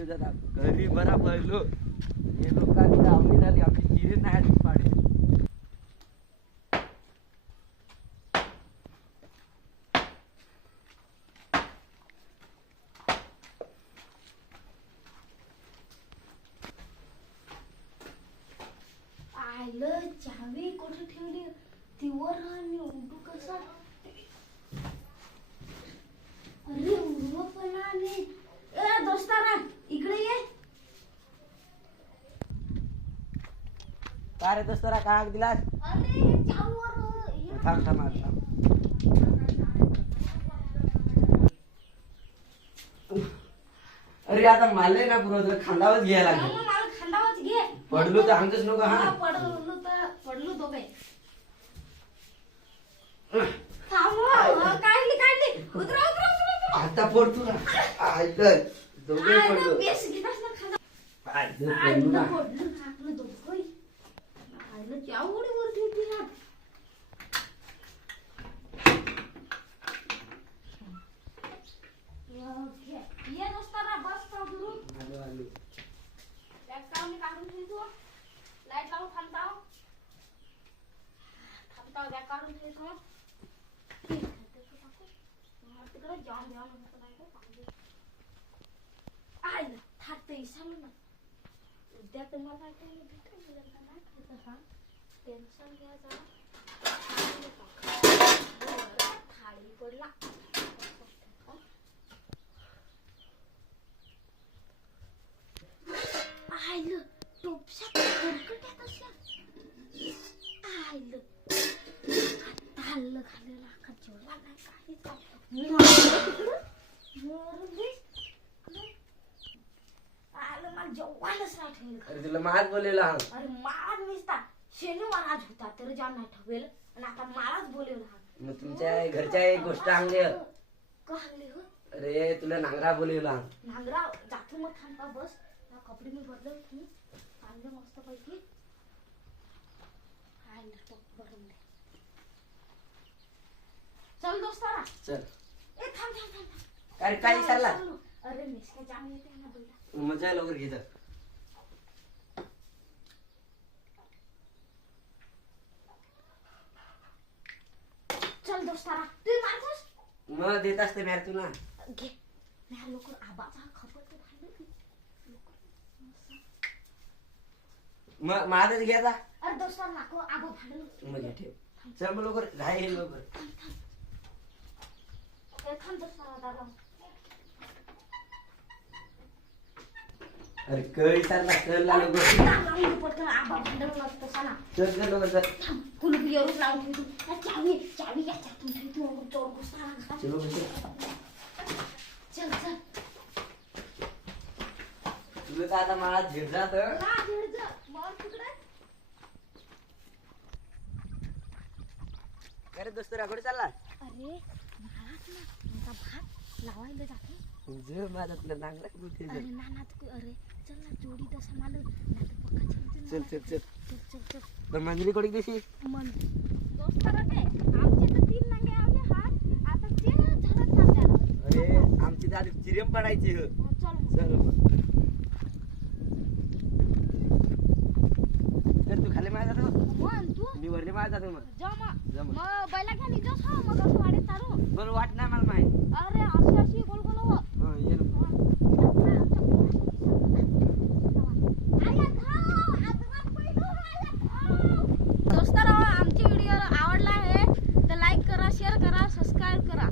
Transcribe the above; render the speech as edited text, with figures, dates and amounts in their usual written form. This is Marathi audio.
दिवसात घरी बरा पडलो. हे लोकांची आवडी झाली आपली चिरी नाही पाडी. आयलं चावी कुठे ठेवली ती वर आणि उडू कसा. अरे उडू पण आणि ए दोस्तारा इकडे ये. काय रे दोस्तरा काय दिलास? अरे चावीवर ये. थांब थांब थांब. अरे आता मारले ना पुरं खांदावच घ्यायला लागेल. मला खंडावच घे. पडलो तर आमचंच नको. हा पडलो तो काय काढली काढली. उतरा उतरा उतरा. आता पडतो ना. आयलं दोघे पडलो. बेस घेतास ना खांदा. आयलं आयलं पडलो ना. पडलं ना आपलं दोघंही. आयलं चावडी वर ठेवली ना. ये दोस्तारा बस करू. आलो आलो. लाईट लावून काढून ठेवतो. लाईट लावून थांबताव. बॅग काढून ठेवतो. तिकडे जाम जाम होतं नाही का. आयलं थाट विसरलो ना. उद्या तुम्हाला काय भेटेल ना. हा टेन्शन घ्यायचा. थाळी पडला. आयलं टोपशा खरकट्यात अशा. आयलं हल्लं खाल्लेला अख्खा जेवला नाही काहीच. आलं मला जेवायलाच नाही ठेवलं. अरे तुला महाग बोलेला. अरे माळाच निसता शनिवार आज होता तर जाम नाही ठेवेल आणि आता माळाच बोलेला. मग तुमच्या घरच्या एक गोष्ट आणली. कहले हो अरे तुला नांगरा बोलेला. नांगरा जातो मग थांबा बस. कपडे मी बदलत तुम्ही चांगलं मस्त पैकी. आयलं टोप भरून दे. चल दोस्तारा चल. ए थांब थांब थांब. काय काय विचारला? अरे मिसका जाम येते ना बैला. मजा लवकर घे. चल दोस्तारा तू मारतोस. मग देत असते मॅर तू ना. घे मॅर लोक आबाचा खपत भांडे. मग माझच घ्यायचा. अरे दोस्तारा नको आबा भांडे. मजा ठेव. चल मग लवकर राहील लवकर. ए थांब दोस्तारा दादा. अरे कळी सारला कळला लवकर. लावून पटकन आबा भांडे नसतो साला. चल चल लवकर चल. कुलूप येऊन लावून ठेवतो. चावी चावी याच्यातून ठेवतो. चोर घुसला. चलो बस. चल चल. तुला तर आता मला झेड जात. हा झेड जा. मग तिकडे अरे दोस्त राखोड चालला. अरे महाराज ना तुमचा भात लावायला जाते. तुझं माझा तुला नांगरा कुठे. अरे नाना तू अरे चल ना जोडी तसा माल ना तर पक्का चल चल चल. चल चल चल. पण मंजरी कोणी दिशी. मन दोस्तारा ते आमचे तर 3 नांगे आले हात. आता ते झरत ना त्याला. अरे आमची तर आधी चिरम पडायची. चल चल मग. तर तू खाली माझा जातो. मन तू मी वरली माझा जातो. मग जमा जमा. मग बैला घ्या निजोस हा मग असं वाढे तारू. बरं वाट नाही मला माहित. अरे अशी अशी गोल गोल हो. हा ये ना. दोस्तारा आमची व्हिडिओ आवडला आहे तर लाईक करा शेअर करा सबस्क्राईब करा.